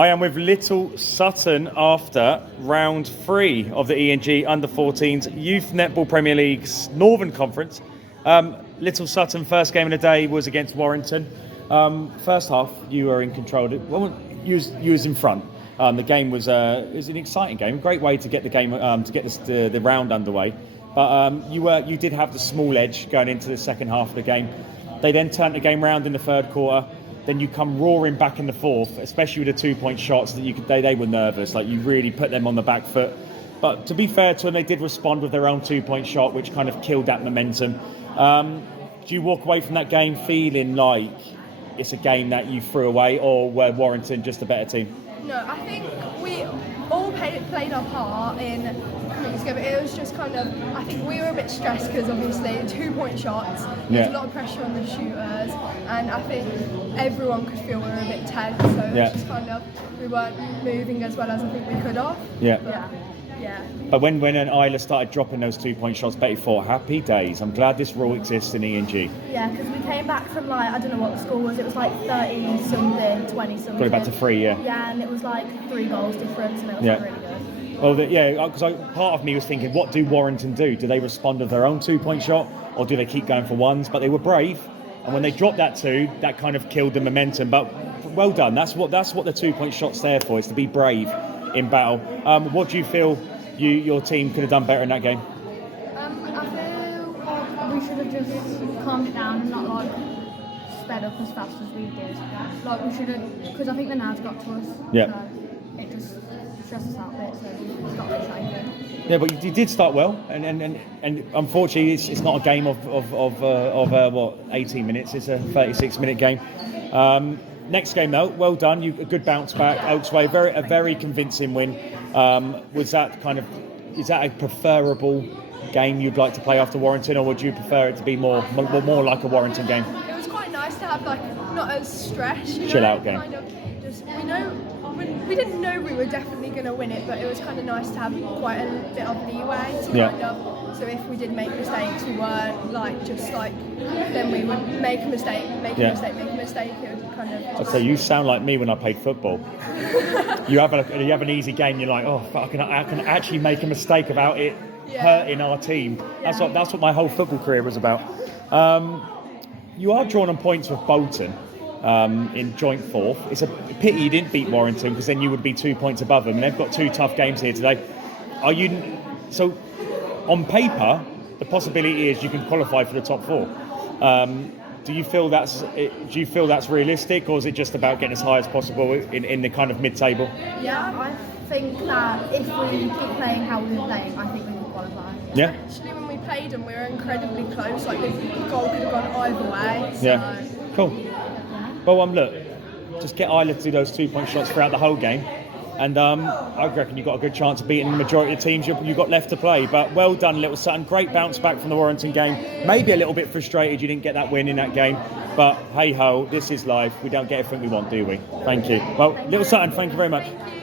I am with Little Sutton after round 3 of the ENG Under-14s Youth Netball Premier League's Northern Conference. Little Sutton, first game of the day was against Warrington. First half, you were in control. Well, you was in front. The game was it was an exciting game, a great way to get the game to get the round underway. But you did have the small edge going into the second half of the game. They then turned the game round in the third quarter. Then you come roaring back in the fourth, especially with the 2-point shots that they were nervous. Like, you really put them on the back foot. But to be fair to them, they did respond with their own 2-point shot, which kind of killed that momentum. Do you walk away from that game feeling like it's a game that you threw away, or were Warrington just a better team? No, I think we all played our part in coming together. It was just kind of, I think we were a bit stressed because obviously 2-point shots, there's a lot of pressure on the shooters, and I think everyone could feel we were a bit tense, so it was just kind of, we weren't moving as well as I think we could have. Yeah. But when Isla started dropping those 2-point shots, Betty thought, happy days, I'm glad this rule exists in ENG. Yeah, because we came back from, like, I don't know what the score was, it was like 30-something, 20-something. Got it back to 3, yeah. Yeah, and it was like 3 goals difference, and it was like really good. Well, because part of me was thinking, what do Warrington do? Do they respond with their own 2-point shot, or do they keep going for ones? But they were brave, and when they dropped that 2, that kind of killed the momentum. But well done. That's what the 2-point shot's there for, is to be brave in battle. What do you feel your team could have done better in that game? I feel like we should have just calmed it down and not like sped up as fast as we did. Like, we should have, because I think the nads got to us. Yeah. So it just stressed us out a bit, so we got a bit shaky. Yeah, but you did start well, and unfortunately it's not a game of 18 minutes. It's a 36-minute game. Next game though, well done. A good bounce back. Oaksway, a very convincing win. Is that a preferable game you'd like to play after Warrington, or would you prefer it to be more like a Warrington game? It was quite nice to have, like, not as stressed, chill out game. Kind of just, we didn't know we were definitely going to win it, but it was kind of nice to have quite a bit of leeway to kind of, so if we did make mistakes, we weren't like just like, then we would make a mistake. It would kind of. I'd say you sound like me when I played football. you have an easy game, you're like, oh, I can actually make a mistake about it hurting our team. That's what my whole football career was about. You are drawn on points with Bolton. In joint fourth. It's a pity you didn't beat Warrington, because then you would be 2 points above them, and they've got 2 tough games here today. So on paper the possibility is you can qualify for the top 4. Do you feel that's realistic, or is it just about getting as high as possible in the kind of mid-table? Yeah, I think that if we keep playing how we were playing, I think we can qualify. Yeah. Actually, when we played them, we were incredibly close. Like, the goal could have gone either way. So. Yeah. Cool. Well, look, just get Isla to do those 2-point shots throughout the whole game, and I reckon you've got a good chance of beating the majority of the teams you've got left to play. But well done, Little Sutton. Great bounce back from the Warrington game. Maybe a little bit frustrated you didn't get that win in that game, but hey ho, this is life. We don't get everything we want, do we? Thank you. Well, Little Sutton, thank you very much. Thank you.